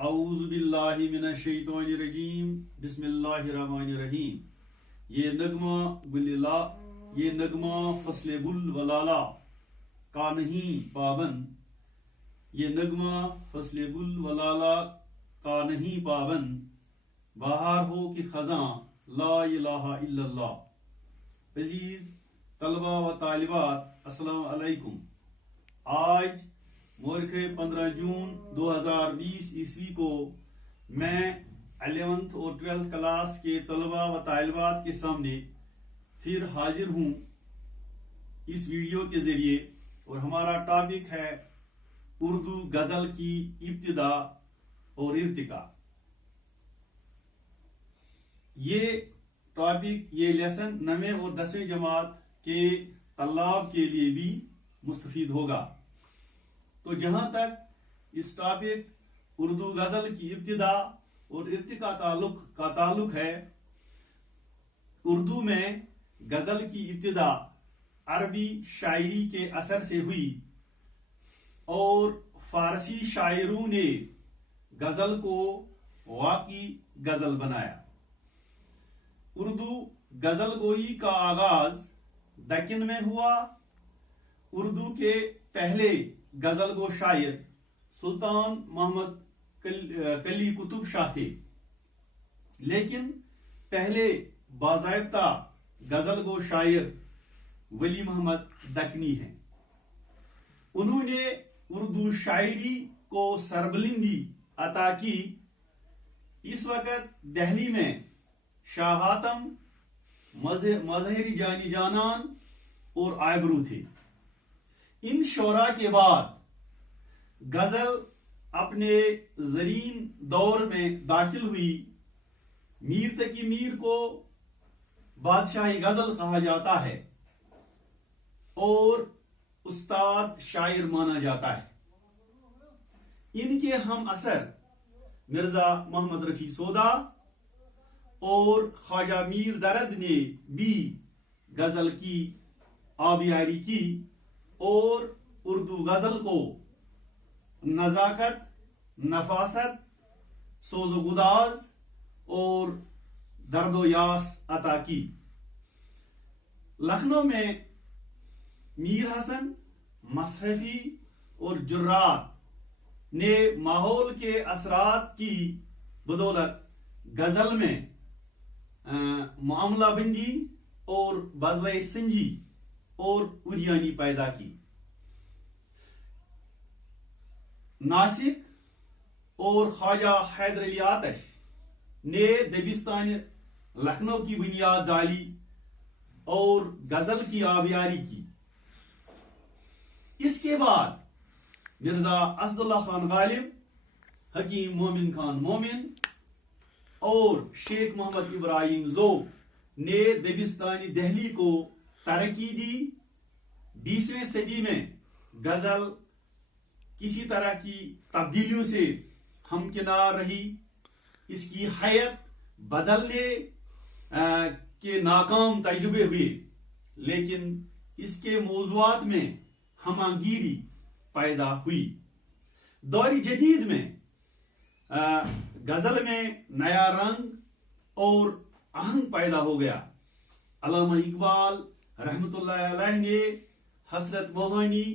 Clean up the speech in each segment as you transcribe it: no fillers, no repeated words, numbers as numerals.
اعوذ باللہ من الشیطان الرجیم بسم اللہ الرحمن الرحیم. یہ نغمہ فصل گل ولالا کا نہیں پابند. یہ نغمہ فصل گل ولالا کا نہیں پابند. بہار ہو کہ خزاں لا الہ الا اللہ. عزیز طلبہ و طالبات السلام علیکم. آج مورخ 15 جون 2020 عیسوی کو میں 11th اور 12th کلاس کے طلبہ و طالبات کے سامنے پھر حاضر ہوں اس ویڈیو کے ذریعے، اور ہمارا ٹاپک ہے اردو غزل کی ابتدا اور ارتقاء. یہ ٹاپک، یہ لیسن 9ویں اور 10ویں جماعت کے طلاب کے لیے بھی مستفید ہوگا. تو جہاں تک اس ٹاپک اردو غزل کی ابتدا اور ارتقاء کا تعلق ہے، اردو میں غزل کی ابتدا عربی شاعری کے اثر سے ہوئی اور فارسی شاعروں نے غزل کو واقعی غزل بنایا. اردو غزل گوئی کا آغاز دکن میں ہوا. اردو کے پہلے غزل گو شاعر سلطان محمد کلی قطب شاہ تھے، لیکن پہلے باضابطہ غزل گو شاعر ولی محمد دکنی ہیں. انہوں نے اردو شاعری کو سربلندی عطا کی. اس وقت دہلی میں شاہ حاتم، مظہر جانی جانان اور آئبرو تھے. ان شعراء کے بعد غزل اپنے زرین دور میں داخل ہوئی. میر تقی میر کو بادشاہ غزل کہا جاتا ہے اور استاد شاعر مانا جاتا ہے. ان کے ہم اثر مرزا محمد رفیع سودا اور خواجہ میر درد نے بھی غزل کی آبیاری کی اور اردو غزل کو نزاکت، نفاست، سوز و گداز اور درد و یاس عطا کی. لکھنؤ میں میر حسن مصحفی اور جرات نے ماحول کے اثرات کی بدولت غزل میں معاملہ بندی اور بزلہ سنجی اور اریانی پیدا کی. ناسک اور خواجہ حیدر علی آتش نے دبستان لکھنؤ کی بنیاد ڈالی اور غزل کی آبیاری کی. اس کے بعد مرزا اسد اللہ خان غالب، حکیم مومن خان مومن اور شیخ محمد ابراہیم ذوق نے دبستانی دہلی کو ترقی دی. 20ویں صدی میں غزل کسی طرح کی تبدیلیوں سے ہمکنار رہی. اس کی حیت بدلنے کے ناکام تجربے ہوئے، لیکن اس کے موضوعات میں ہم آہنگی پیدا ہوئی. دور جدید میں غزل میں نیا رنگ اور آہنگ پیدا ہو گیا. علامہ اقبال رحمت اللہ علیہ نے حسرت بہانی،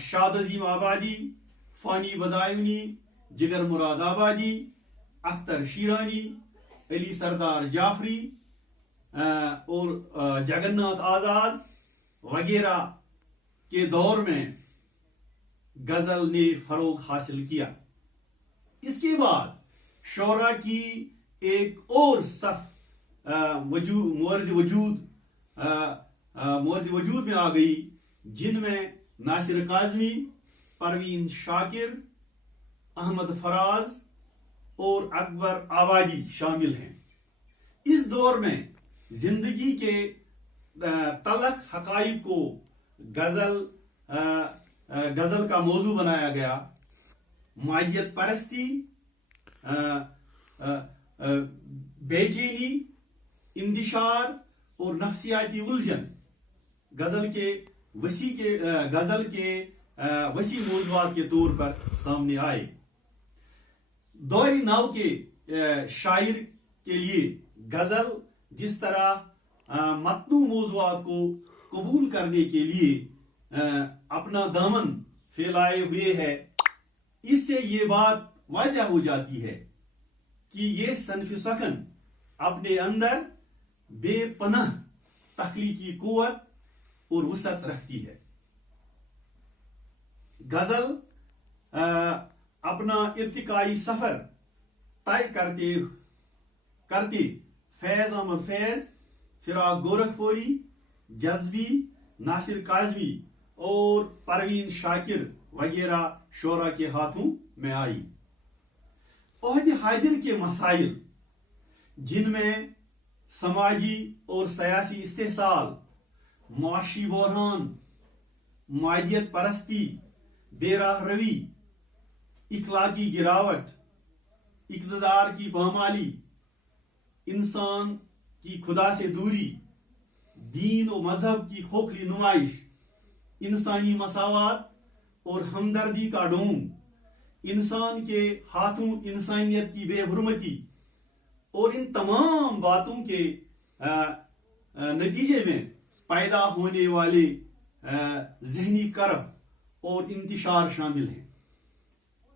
شاد عظیم آبادی، فانی بدایونی، جگر مراد آبادی، اختر شیرانی، علی سردار جعفری اور جگناتھ آزاد وغیرہ کے دور میں غزل نے فروغ حاصل کیا. اس کے بعد شعراء کی ایک اور صف مورز وجود میں آ گئی، جن میں ناصر کاظمی، پروین شاکر، احمد فراز اور اکبر آبادی شامل ہیں. اس دور میں زندگی کے تلخ حقائق کو غزل کا موضوع بنایا گیا. معیت پرستی، بے چینی، اندشار اور نفسیاتی الجھن غزل کے وسیع موضوعات کے طور پر سامنے آئے. دور نو کے شاعر کے لیے غزل جس طرح متنوع موضوعات کو قبول کرنے کے لیے اپنا دامن پھیلائے ہوئے ہے، اس سے یہ بات واضح ہو جاتی ہے کہ یہ صنف سخن اپنے اندر بے پناہ تخلیقی قوت اور وسعت رکھتی ہے۔ غزل اپنا ارتقائی سفر طے کرتے فیض احمد فیض، فراق گورکھپوری، جذبی، ناصر کاظمی اور پروین شاکر وغیرہ شعراء کے ہاتھوں میں آئی۔ عہد حاضر کے مسائل جن میں سماجی اور سیاسی استحصال، معاشی بحران، معدیت پرستی، بے راہ روی، اخلاقی گراوٹ، اقتدار کی پامالی، انسان کی خدا سے دوری، دین و مذہب کی کھوکھلی نمائش، انسانی مساوات اور ہمدردی کا ڈھونگ، انسان کے ہاتھوں انسانیت کی بے حرمتی، اور ان تمام باتوں کے نتیجے میں پیدا ہونے والے ذہنی کرب اور انتشار شامل ہیں،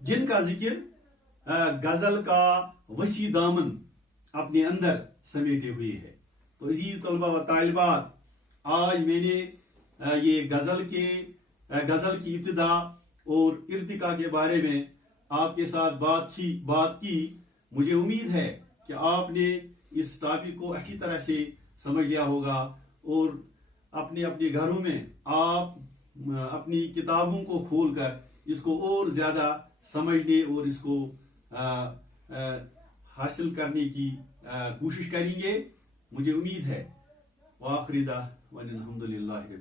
جن کا ذکر غزل کا وسیع دامن اپنے اندر سمیٹے ہوئے ہے۔ تو عزیز طلبہ و طالبات، آج میں نے یہ غزل کی ابتدا اور ارتقاء کے بارے میں آپ کے ساتھ بات کی۔ مجھے امید ہے کہ آپ نے اس ٹاپک کو اچھی طرح سے سمجھ لیا ہوگا اور اپنے گھروں میں آپ اپنی کتابوں کو کھول کر اس کو اور زیادہ سمجھنے اور اس کو حاصل کرنے کی کوشش کریں گے، مجھے امید ہے۔ وآخر دعوانا الحمدللہ۔